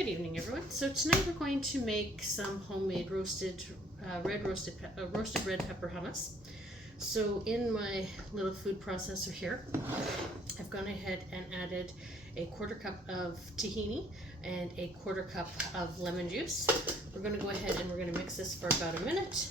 Good evening, everyone. So tonight we're going to make some homemade roasted red pepper hummus. So in my little food processor here, I've gone ahead and added a 1/4 cup of tahini and a 1/4 cup of lemon juice. We're going to go ahead and we're going to mix this for about a minute.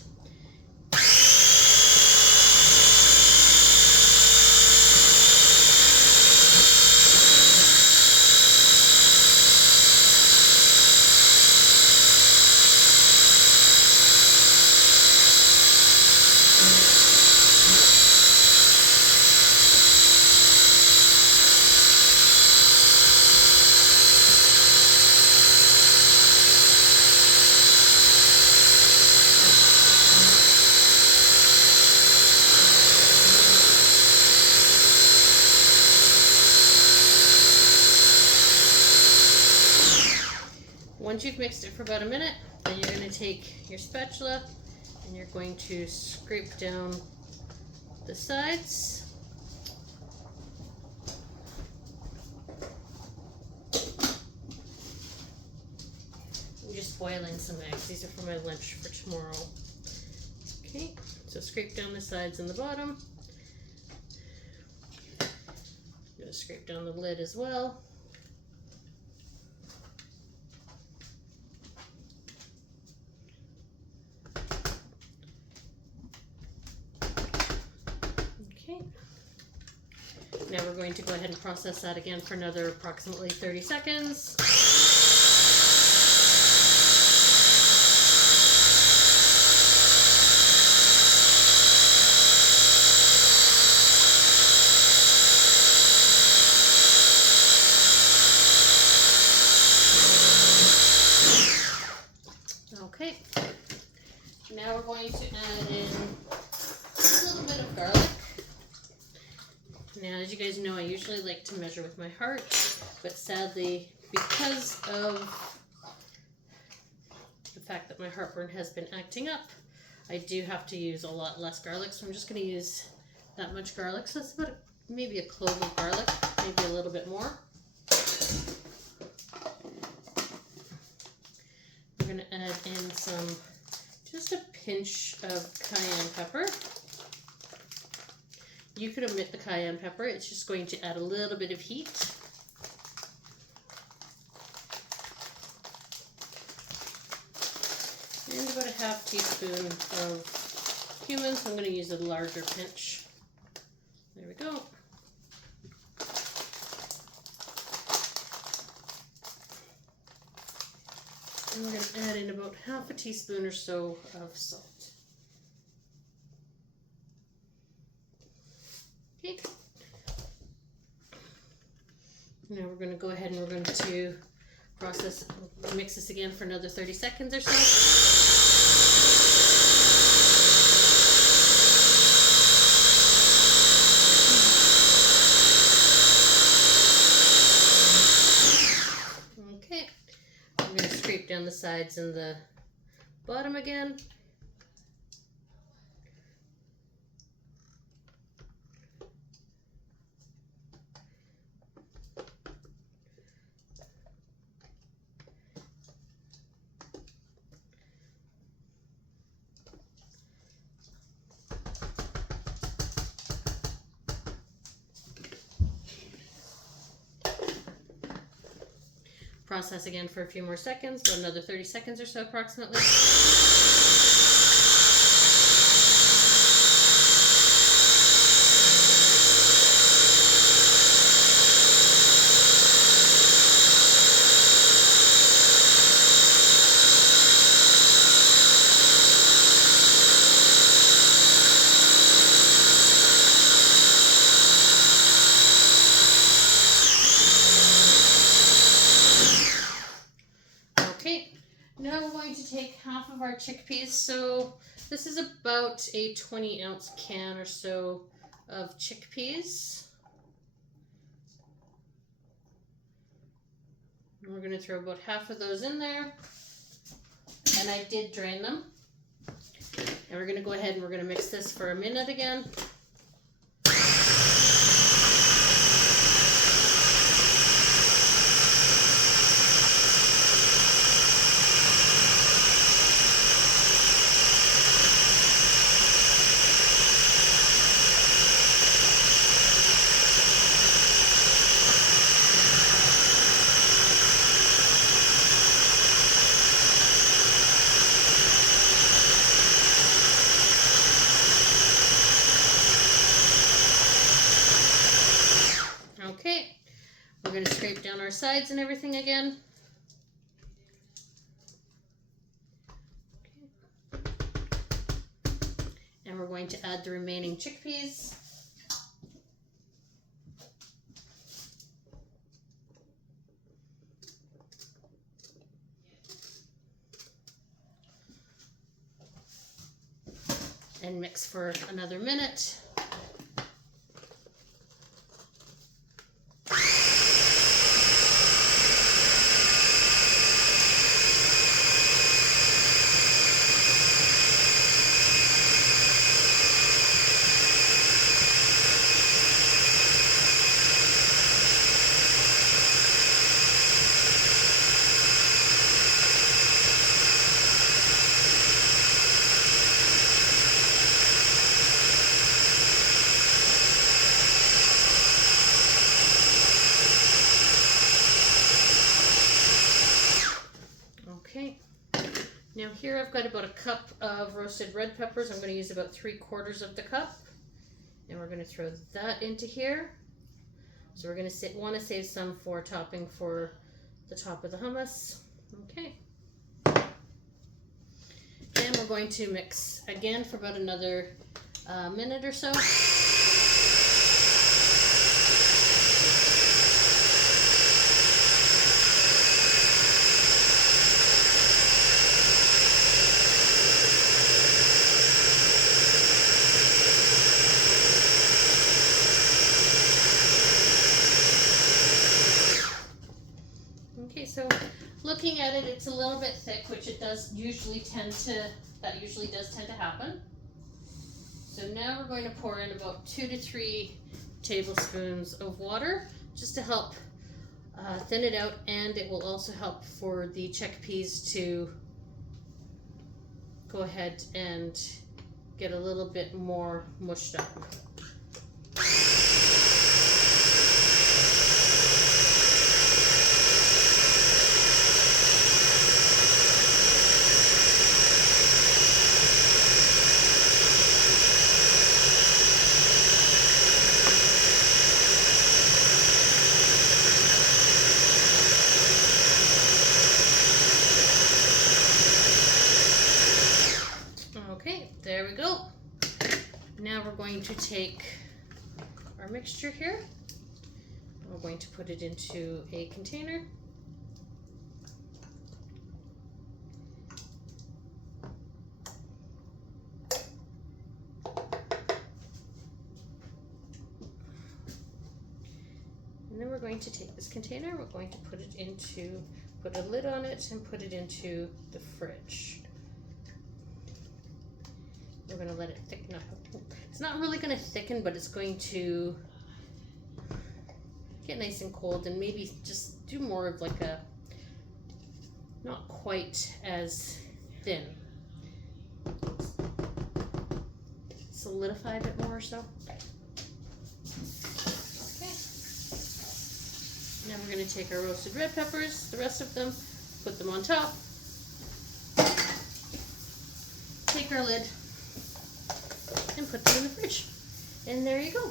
Once you've mixed it for about a minute, then you're going to take your spatula and you're going to scrape down the sides. I'm just boiling some eggs. These are for my lunch for tomorrow. Okay, so scrape down the sides and the bottom. I'm going to scrape down the lid as well. Now we're going to go ahead and process that again for another approximately 30 seconds. Okay, now we're going to add in a little bit of garlic. Now, as you guys know, I usually like to measure with my heart, but sadly, because of the fact that my heartburn has been acting up, I do have to use a lot less garlic, so I'm just going to use that much garlic. So it's about maybe a clove of garlic, maybe a little bit more. We're going to add in just a pinch of cayenne pepper. You could omit the cayenne pepper, it's just going to add a little bit of heat. And about a 1/2 teaspoon of cumin, so I'm going to use a larger pinch. There we go. And we're going to add in about 1/2 teaspoon or so of salt. Okay. Now we're going to go ahead and we're going to mix this again for another 30 seconds or so. Okay. I'm going to scrape down the sides and the bottom again. Process again for a few more seconds, about another 30 seconds or so approximately. Now we're going to take 1/2 of our chickpeas. So this is about a 20-ounce can or so of chickpeas. And we're going to throw about 1/2 of those in there. And I did drain them. And we're going to go ahead and we're going to mix this for a minute again. We're going to scrape down our sides and everything again. And we're going to add the remaining chickpeas. And mix for another minute. Okay, now here I've got about a cup of roasted red peppers. I'm going to use about 3/4 of the cup, and we're going to throw that into here. So we're going to want to save some for topping for the top of the hummus. Okay, and we're going to mix again for about another minute or so. Okay, so looking at it, it's a little bit thick, which it does usually does tend to happen. So now we're going to pour in about 2 to 3 tablespoons of water just to help thin it out, and it will also help for the chickpeas to go ahead and get a little bit more mushed up. Okay, there we go. Now we're going to take our mixture here. We're going to put it into a container. And then we're going to take this container, we're going to put a lid on it and put it into the fridge. We're going to let it thicken up. It's not really going to thicken, but it's going to get nice and cold, and maybe just do more of like a, not quite as thin. Solidify a bit more or so. Okay. Now we're going to take our roasted red peppers, the rest of them, put them on top. Take our lid and put them in the fridge. And there you go.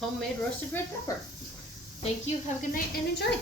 Homemade roasted red pepper. Thank you. Have a good night and enjoy.